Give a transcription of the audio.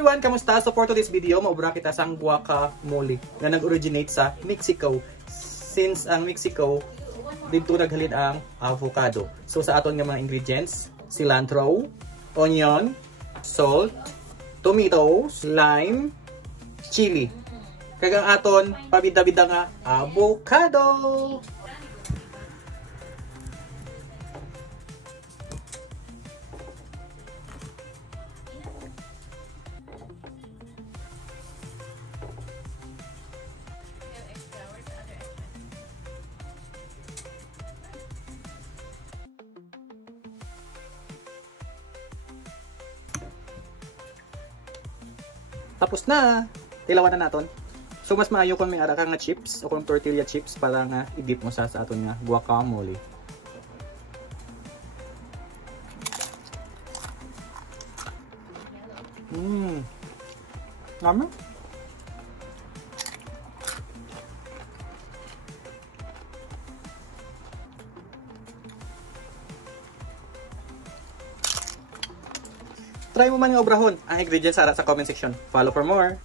everyone! Kamusta? So for today's video, maubra kita sa guacamole na nag-originate sa Mexico. Since ang Mexico, dito naghalin ang avocado. So sa aton nga mga ingredients, cilantro, onion, salt, tomatoes, lime, chili. Kagang aton, pabida-bida nga avocado! Tapos na, tilawan na naton. So mas maayo kung may ara ka nga chips o kung tortilla chips para nga i-dip mo sa aton nga guacamole. Lama? Try mo man nga obrahon ang ingredients sa comment section. Follow for more.